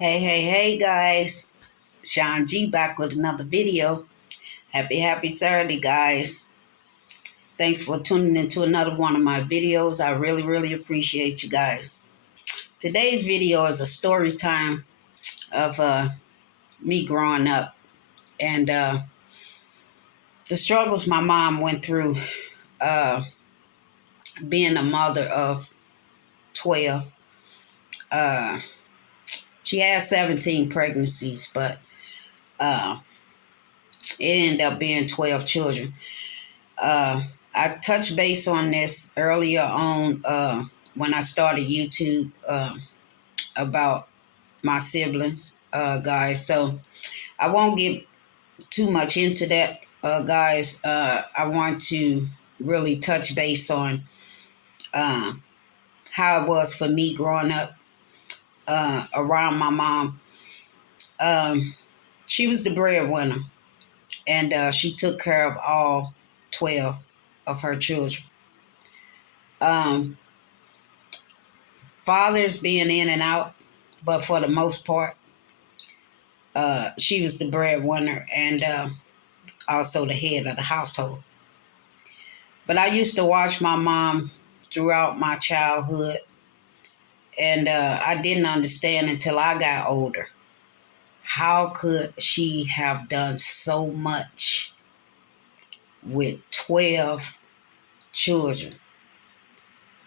Hey guys. Sean G back with another video. Happy Saturday, guys. Thanks for tuning into another one of my videos. I really appreciate you guys. Today's video is a story time of me growing up and the struggles my mom went through uh, being a mother of 12. Uh, she had 17 pregnancies, but uh, it ended up being 12 children. Uh, I touched base on this earlier on when I started YouTube about my siblings, guys. So I won't get too much into that, guys. I want to really touch base on uh, how it was for me growing up around my mom. Um, she was the breadwinner, and she took care of all 12 of her children. Um, Fathers being in and out, but for the most part, she was the breadwinner and also the head of the household. But I used to watch my mom throughout my childhood, and I didn't understand until I got older. How could she have done so much with 12 children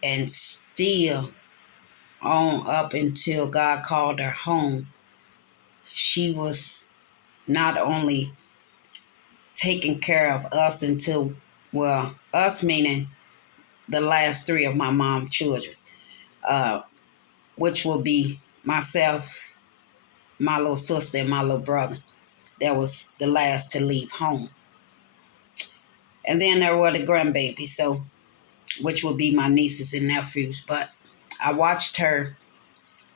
and still on up until God called her home? She was not only taking care of us until, well, us meaning the last three of my mom's children, uh, which will be myself, my little sister, and my little brother. That was the last to leave home. And then there were the grandbabies, so which will be my nieces and nephews. But I watched her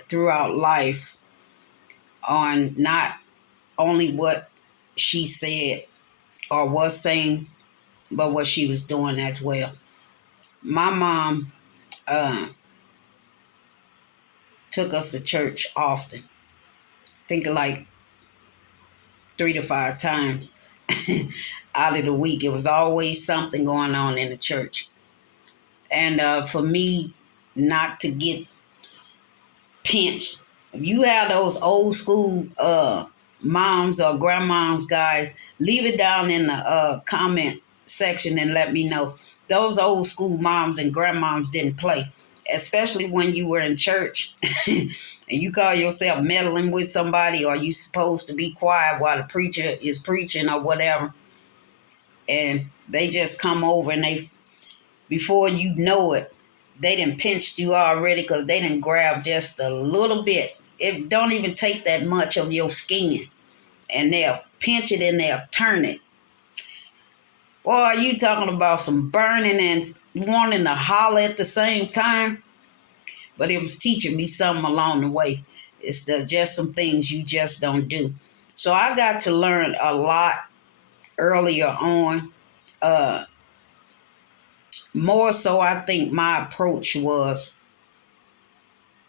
throughout life on not only what she said or was saying, but what she was doing as well. My mom uh, took us to church often. I think like 3 to 5 times out of the week. It was always something going on in the church. And for me not to get pinched, if you have those old school moms or grandmoms, guys, leave it down in the comment section and let me know. Those old school moms and grandmoms didn't play, especially when you were in church and you call yourself meddling with somebody, or you supposed to be quiet while the preacher is preaching or whatever. And they just come over and they, before you know it, they done pinched you already because they done grab just a little bit. It don't even take that much of your skin. And they'll pinch it and they'll turn it. Boy, you talking about some burning and wanting to holler at the same time. But it was teaching me something along the way. It's just some things you just don't do. So I got to learn a lot earlier on. More so, I think my approach was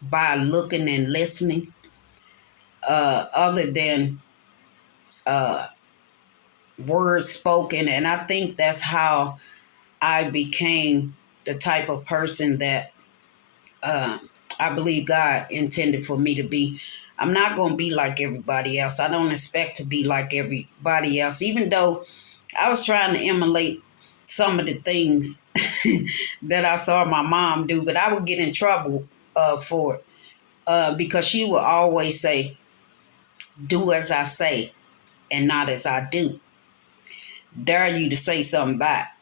by looking and listening, other than uh, words spoken. And I think that's how I became the type of person that uh, I believe God intended for me to be. I'm not going to be like everybody else. I don't expect to be like everybody else, even though I was trying to emulate some of the things that I saw my mom do, but I would get in trouble for it because she would always say, do as I say and not as I do. Dare you to say something back.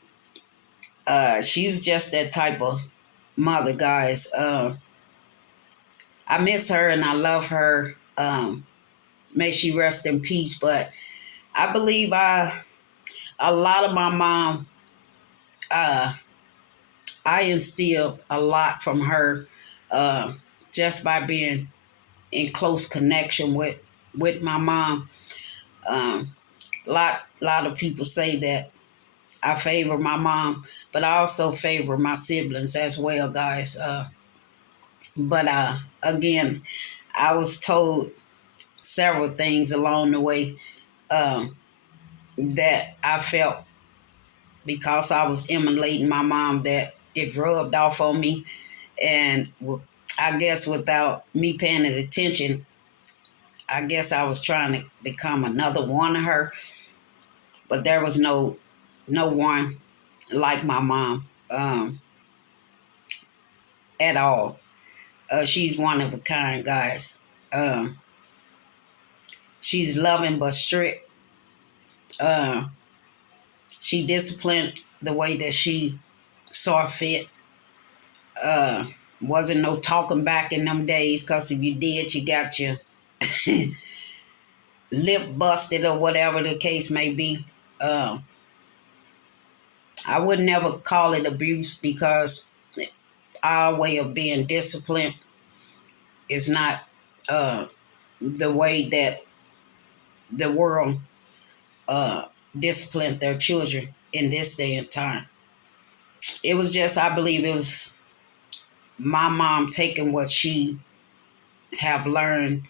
She was just that type of mother, guys. I miss her and I love her. May she rest in peace. But I believe a lot of my mom, uh, I instilled a lot from her uh, just by being in close connection with my mom. Um, lot of people say that I favor my mom, but I also favor my siblings as well, guys. But again, I was told several things along the way that I felt because I was emulating my mom that it rubbed off on me. And I guess without me paying it attention, I guess I was trying to become another one of her. But there was no one like my mom at all. She's one of a kind, guys. She's loving but strict. Uh, she disciplined the way that she saw fit. Uh, wasn't no talking back in them days, because if you did, you got your lip busted or whatever the case may be. I would never call it abuse, because our way of being disciplined is not uh, the way that the world uh, disciplined their children in this day and time. It was just, I believe it was my mom taking what she have learned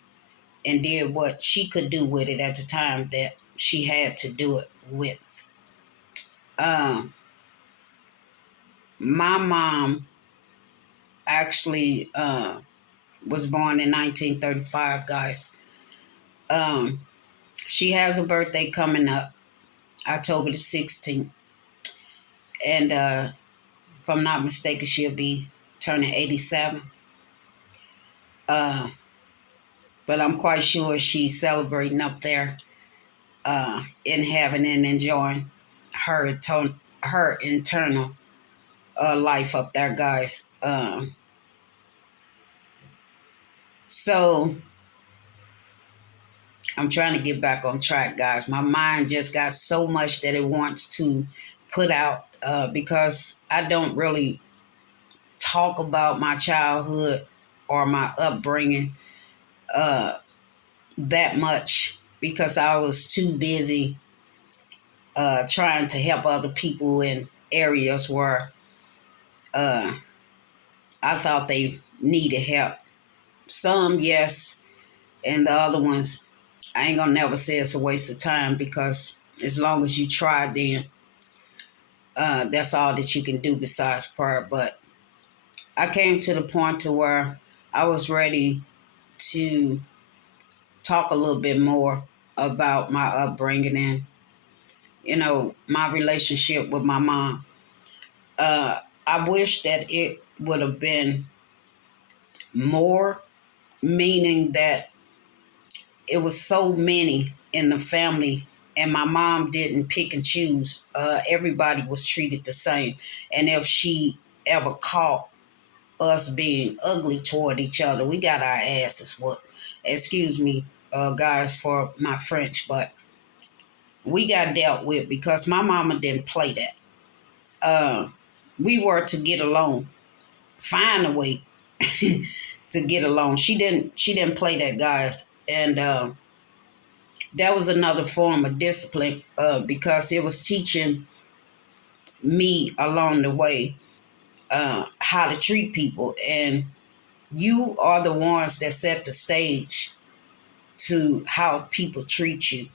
and did what she could do with it at the time that she had to do it with. Um, my mom actually was born in 1935, guys. Um, she has a birthday coming up, October the 16th. And if I'm not mistaken, she'll be turning 87. Uh, but I'm quite sure she's celebrating up there in heaven and enjoying her internal life up there, guys. So I'm trying to get back on track, guys. My mind just got so much that it wants to put out because I don't really talk about my childhood or my upbringing uh, that much, because I was too busy trying to help other people in areas where uh, I thought they needed help. Some, yes, and the other ones, I ain't gonna never say it's a waste of time, because as long as you try, then that's all that you can do besides prayer. But I came to the point to where I was ready to talk a little bit more about my upbringing and, my relationship with my mom. I wish that it would have been more, meaning that it was so many in the family, and my mom didn't pick and choose. Everybody was treated the same. And if she ever caught us being ugly toward each other, we got our asses whooped. Excuse me, guys, for my French, but we got dealt with because my mama didn't play that. We were to get along, find a way to get along. She didn't play that, guys, and that was another form of discipline because it was teaching me along the way how to treat people. And you are the ones that set the stage to how people treat you.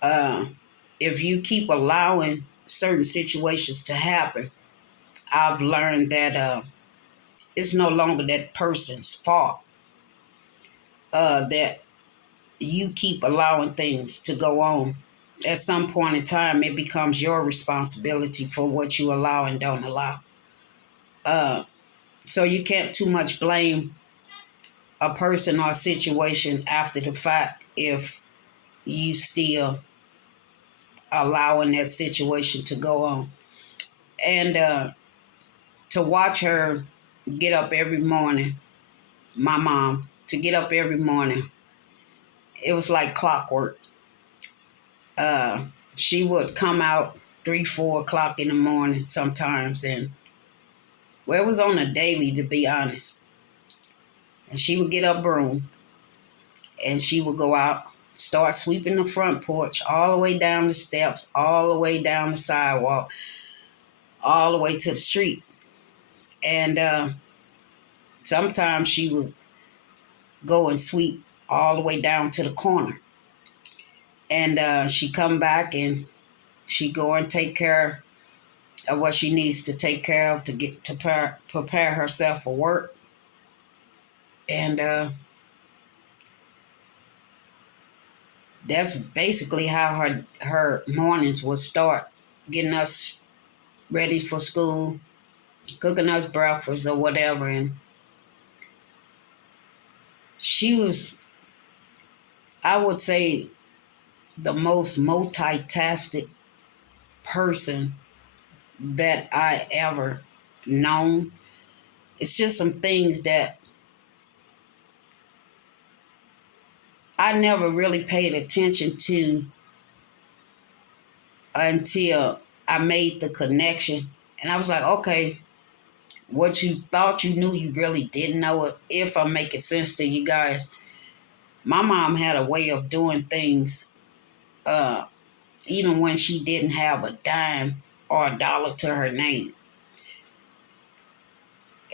Uh, if you keep allowing certain situations to happen, I've learned that it's no longer that person's fault that you keep allowing things to go on. At some point in time, it becomes your responsibility for what you allow and don't allow. Uh, so you can't too much blame a person or a situation after the fact if you still allowing that situation to go on. And to watch her get up every morning, my mom, to get up every morning, it was like clockwork. Uh, she would come out 3, 4 o'clock in the morning sometimes, and well, it was on a daily, to be honest. And she would get her broom and she would go out, start sweeping the front porch, all the way down the steps, all the way down the sidewalk, all the way to the street. And sometimes she would go and sweep all the way down to the corner. And she come back and she go and take care of what she needs to take care of to get to prepare herself for work. And that's basically how her mornings would start, getting us ready for school, cooking us breakfast or whatever. And she was, I would say, the most multitasking person that I ever known. It's just some things that I never really paid attention to until I made the connection. And I was like, okay, what you thought you knew, you really didn't know it. If I'm making sense to you guys, my mom had a way of doing things, uh, even when she didn't have a dime or a dollar to her name.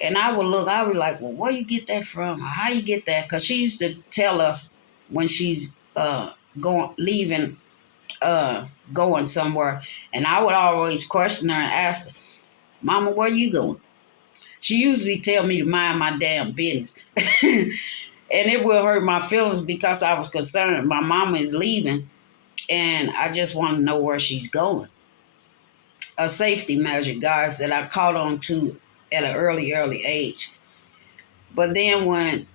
And I would look, I would be like, well, where you get that from? How you get that? Because she used to tell us when she's leaving, going somewhere. And I would always question her and ask her, Mama, where you going? She usually tell me to mind my damn business. And it will hurt my feelings because I was concerned. My mama is leaving and I just want to know where she's going. A safety measure, guys, that I caught on to at an early age. But then when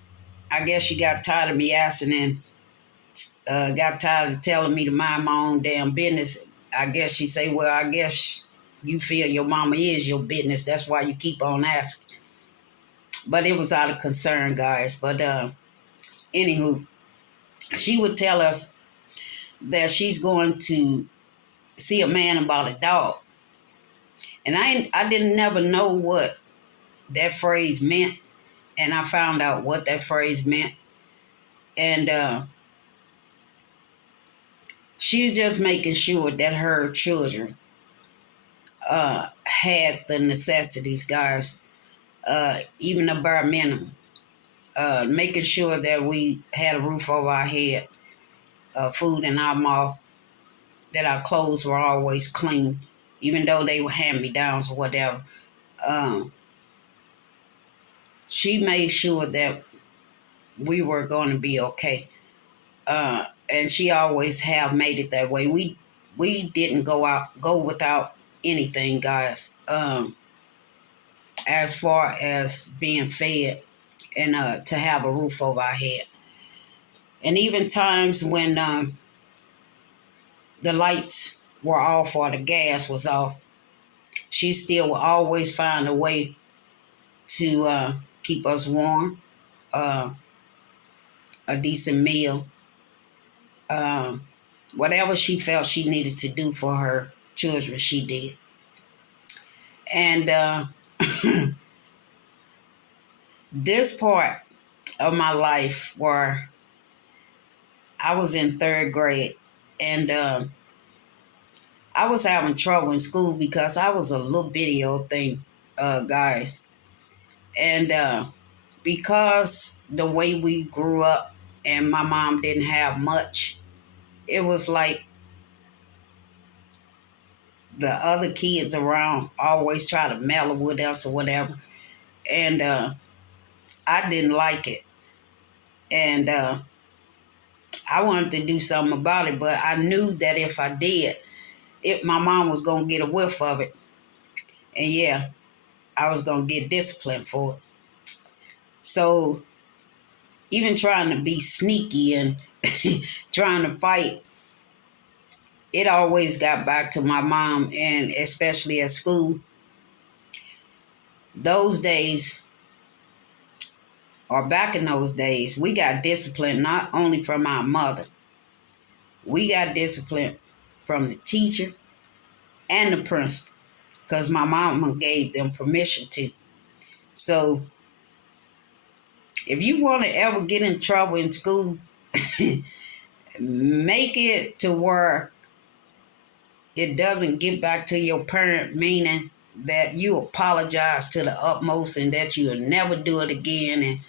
I guess she got tired of me asking and got tired of telling me to mind my own damn business, I guess she say, well, I guess you feel your mama is your business. That's why you keep on asking. But it was out of concern, guys. But anywho, she would tell us that she's going to see a man about a dog. And I didn't never know what that phrase meant. And I found out what that phrase meant. And she's just making sure that her children had the necessities, guys, even the bare minimum. Making sure that we had a roof over our head, food in our mouth, that our clothes were always clean, even though they were hand-me-downs or whatever. Um, she made sure that we were going to be okay. And she always have made it that way. We didn't go without anything, guys. As far as being fed and to have a roof over our head. And even times when the lights were off or the gas was off, she still will always find a way to keep us warm, uh, a decent meal, uh, whatever she felt she needed to do for her children, she did. And this part of my life where I was in third grade and I was having trouble in school because I was a little bitty old thing, guys. And because the way we grew up and my mom didn't have much, it was like the other kids around always try to mellow with us or whatever. And I didn't like it. And I wanted to do something about it, but I knew that if I did, my mom was going to get a whiff of it. And yeah, I was going to get disciplined for it. So even trying to be sneaky and trying to fight, it always got back to my mom, and especially at school. Those days, or back in those days, we got discipline not only from our mother, we got discipline from the teacher and the principal, because my mama gave them permission to. So if you want to ever get in trouble in school, make it to where it doesn't get back to your parent, meaning that you apologize to the utmost and that you'll never do it again and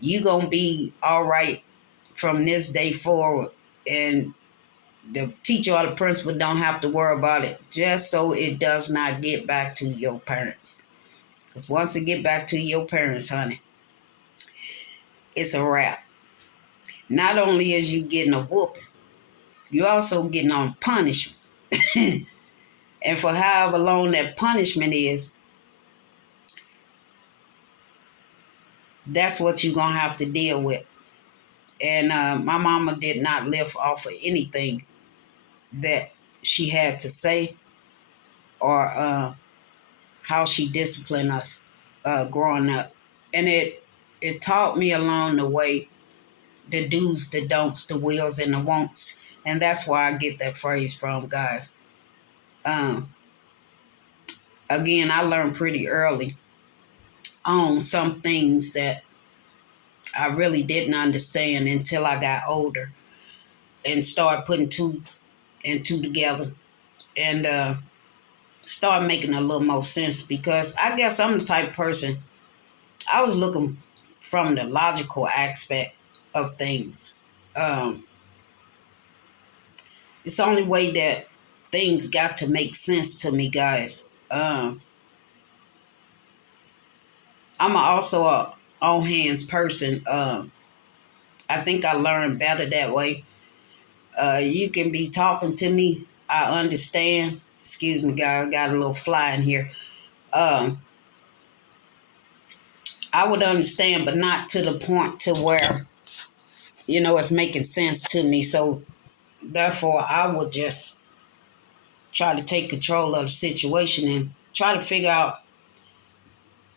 you gonna be all right from this day forward, and the teacher or the principal don't have to worry about it, just so it does not get back to your parents. Because once it get back to your parents, honey, it's a wrap. Not only is you getting a whooping, you also getting on punishment. And for however long that punishment is, that's what you're going to have to deal with. And my mama did not live off of anything that she had to say, or how she disciplined us growing up. And it taught me along the way the do's, the don'ts, the wills, and the won'ts. And that's where I get that phrase from, guys. Um, Again, I learned pretty early on some things that I really didn't understand until I got older and started putting two and two together, and start making a little more sense, because I guess I'm the type of person, I was looking from the logical aspect of things. Um, it's the only way that things got to make sense to me, guys. I'm also a on hands person. I think I learned better that way. You can be talking to me, I understand. Excuse me, guys, I got a little fly in here. Um, I would understand, but not to the point to where, it's making sense to me. So therefore, I would just try to take control of the situation and try to figure out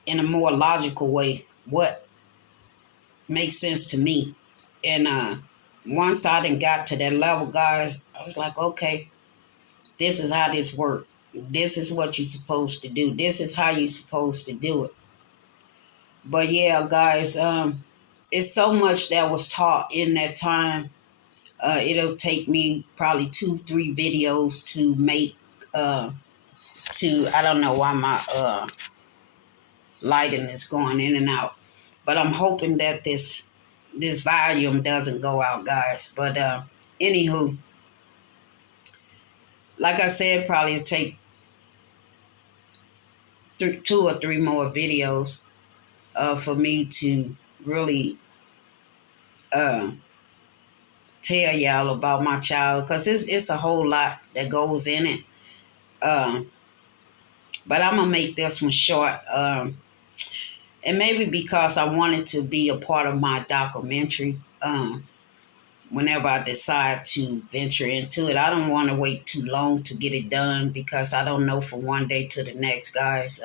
in a more logical way what makes sense to me. And once I done got to that level, guys, I was like, okay, this is how this works. This is what you're supposed to do. This is how you're supposed to do it. But yeah, guys, it's so much that was taught in that time. It'll take me probably 2, 3 videos to make. I don't know why my lighting is going in and out, but I'm hoping that this volume doesn't go out, guys. But anywho, like I said, probably take 2 or 3 more videos for me to really uh, tell y'all about my child, because it's a whole lot that goes in it. But I'm gonna make this one short, and maybe because I wanted to be a part of my documentary. Whenever I decide to venture into it, I don't want to wait too long to get it done, because I don't know from one day to the next, guys.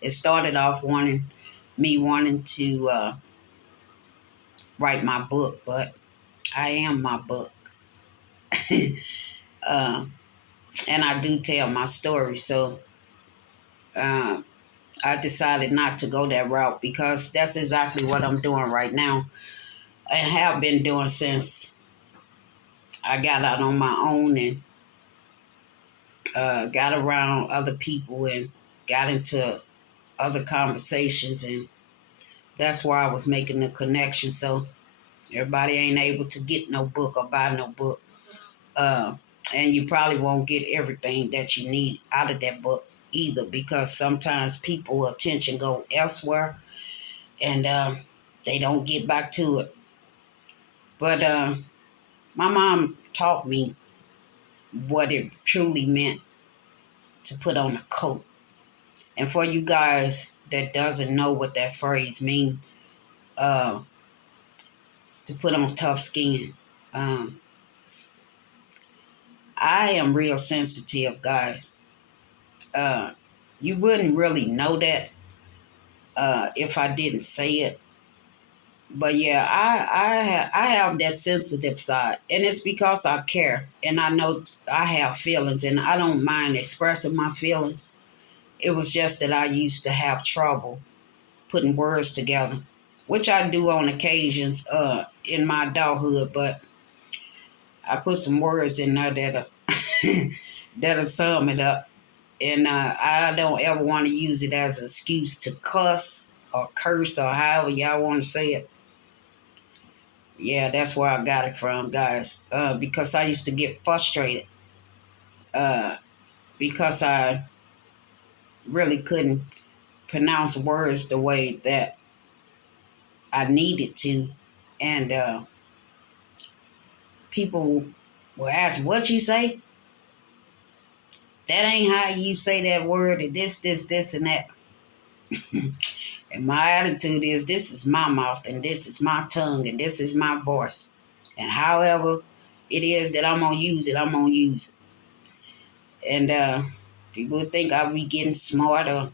It started off me wanting to write my book, but I am my book. uh, and I do tell my story. So uh, I decided not to go that route, because that's exactly what I'm doing right now. I have been doing since I got out on my own, and got around other people and got into other conversations, and that's why I was making the connection. So everybody ain't able to get no book or buy no book. And you probably won't get everything that you need out of that book either, because sometimes people attention go elsewhere, and they don't get back to it. But my mom taught me what it truly meant to put on a coat. And for you guys that doesn't know what that phrase means, uh, it's to put on tough skin. Um, I am real sensitive, guys. Uh, you wouldn't really know that if I didn't say it. But yeah, I have that sensitive side, and it's because I care, and I know I have feelings, and I don't mind expressing my feelings. It was just that I used to have trouble putting words together, which I do on occasions in my adulthood. But I put some words in there that'll sum it up, and I don't ever want to use it as an excuse to cuss or curse or however y'all want to say it. Yeah, that's where I got it from, guys. Because I used to get frustrated. Uh, because I really couldn't pronounce words the way that I needed to, and people will ask, "What you say? That ain't how you say that word." And this, and that. And my attitude is, this is my mouth, and this is my tongue, and this is my voice. And however it is that I'm gonna use it, I'm gonna use it. And people think I'll be getting smart or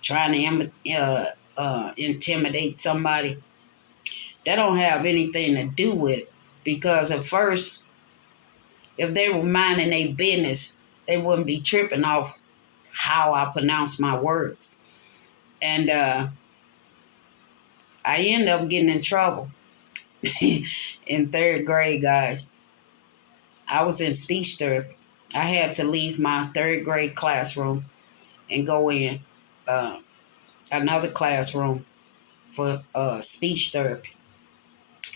trying to intimidate somebody. That don't have anything to do with it. Because at first, if they were minding their business, they wouldn't be tripping off how I pronounce my words. And I end up getting in trouble in third grade, guys. I was in speech therapy. I had to leave my third grade classroom and go in uh, another classroom for speech therapy.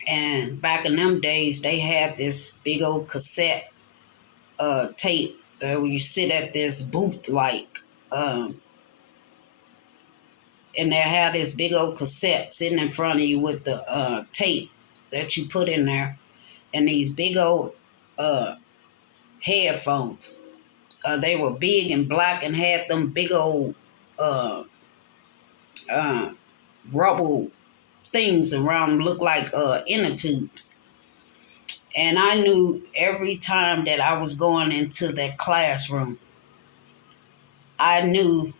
And back in them days, they had this big old cassette tape where you sit at this booth like, um, and they had this big old cassette sitting in front of you with the tape that you put in there, and these big old uh, headphones. They were big and black and had them big old uh, uh, rubber things around them, look like inner tubes. And I knew every time that I was going into that classroom, I knew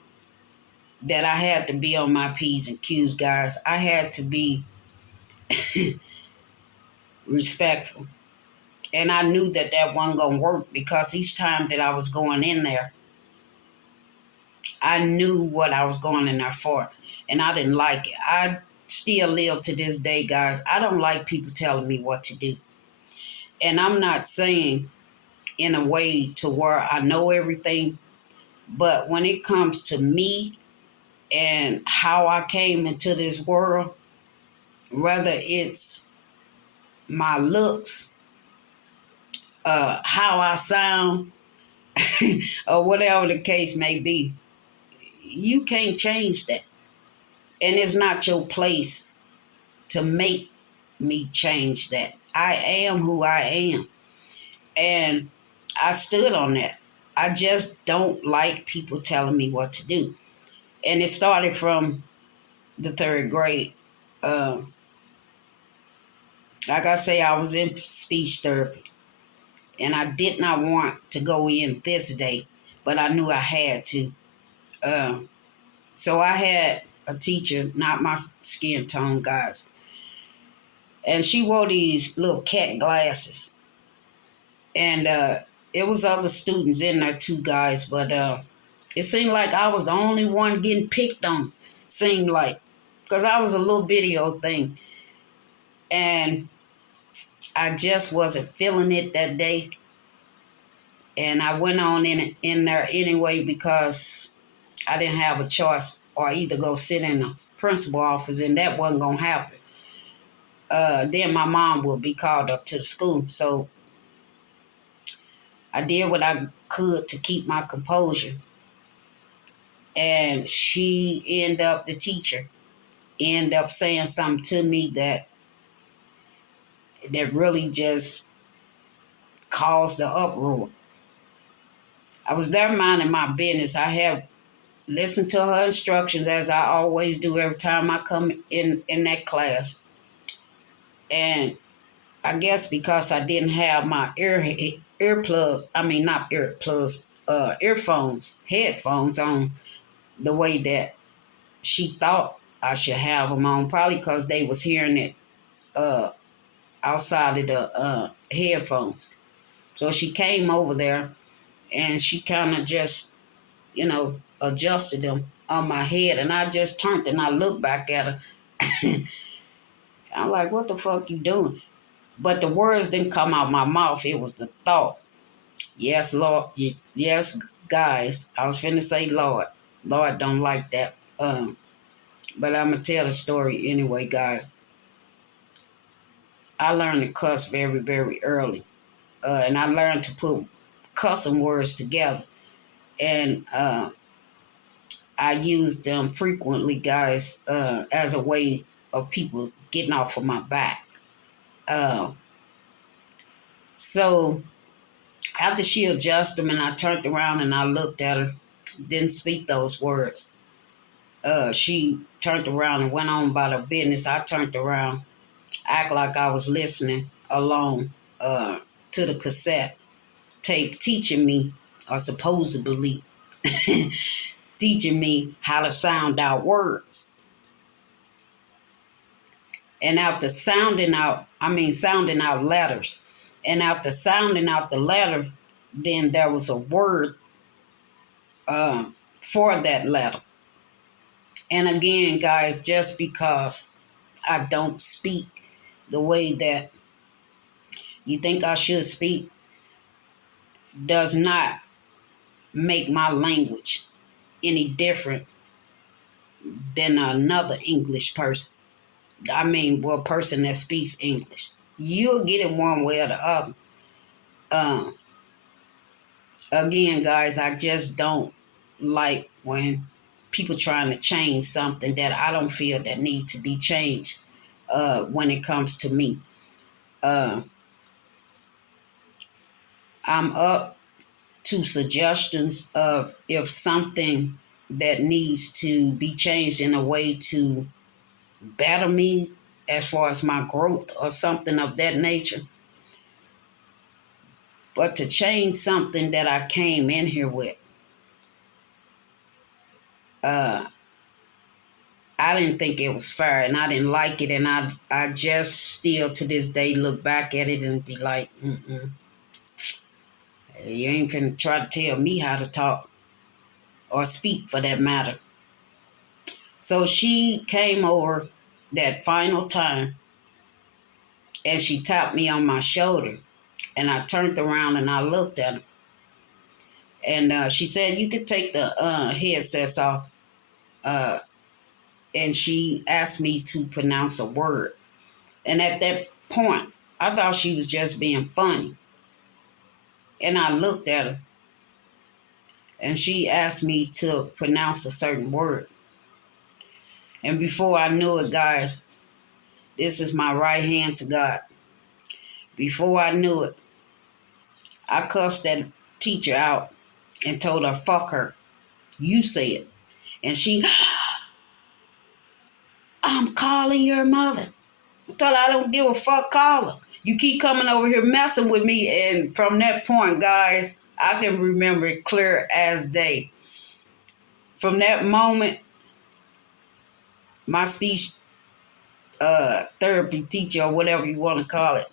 that I had to be on my P's and Q's, guys. I had to be respectful. And I knew that that wasn't going to work because each time that I was going in there, I knew what I was going in there for. And I didn't like it. I still live to this day, guys. I don't like people telling me what to do. And I'm not saying in a way to where I know everything, but when it comes to me and how I came into this world, whether it's my looks, how I sound, or whatever the case may be, you can't change that. And it's not your place to make me change that. I am who I am. And I stood on that. I just don't like people telling me what to do. And it started from the third grade. Um, like I say, I was in speech therapy. And I did not want to go in this day, but I knew I had to. Um, so I had a teacher, not my skin tone, guys. And she wore these little cat glasses. And it was other students in there too, guys, but it seemed like I was the only one getting picked on. Seemed like, because I was a little video thing, and I just wasn't feeling it that day, and I went on in there anyway because I didn't have a choice, or either go sit in the principal office, and that wasn't gonna happen. Then my mom would be called up to the school, so I did what I could to keep my composure. And she ended up, the teacher ended up saying something to me that really just caused the uproar. I was there minding my business. I have listened to her instructions, as I always do every time I come in that class. And I guess because I didn't have my earplugs, I mean not earplugs, earphones, headphones on the way that she thought I should have them on, probably because they was hearing it uh, outside of the headphones. So she came over there and she kind of just, adjusted them on my head. And I just turned and I looked back at her. I'm like, what the fuck you doing? But the words didn't come out my mouth. It was the thought. Yes, Lord. Yes, guys. I was finna say Lord. Lord don't like that. But I'm going to tell the story anyway, guys. I learned to cuss very, very early. And I learned to put cussing words together. And I use them frequently, guys, as a way of people getting off of my back. Uh, so after she adjusted them and I turned around and I looked at her, didn't speak those words. She turned around and went on about her business. I turned around, act like I was listening along to the cassette tape, teaching me, or supposedly teaching me how to sound out words. And after sounding out letters, and after sounding out the letter, then there was a word for that letter. And again, guys, just because I don't speak the way that you think I should speak does not make my language any different than another English person. I mean, well, a person that speaks English. You'll get it one way or the other. Uh, Again, guys, I just don't like when people trying to change something that I don't feel that need to be changed when it comes to me. Uh, I'm up to suggestions of if something that needs to be changed in a way to better me as far as my growth or something of that nature. But to change something that I came in here with, uh, I didn't think it was fair and I didn't like it. And I just still to this day look back at it and be like, you ain't finna try to tell me how to talk or speak for that matter. So she came over that final time and she tapped me on my shoulder. And I turned around and I looked at her. And she said, you could take the headsets off. Uh, and she asked me to pronounce a word. And at that point, I thought she was just being funny. And I looked at her and she asked me to pronounce a certain word. And before I knew it, guys, this is my right hand to God. Before I knew it, I cussed that teacher out and told her, fuck her. You say it. And she, I'm calling your mother. I told her I don't give a fuck, call her. You keep coming over here messing with me. And from that point, guys, I can remember it clear as day. From that moment, my speech therapy teacher or whatever you want to call it,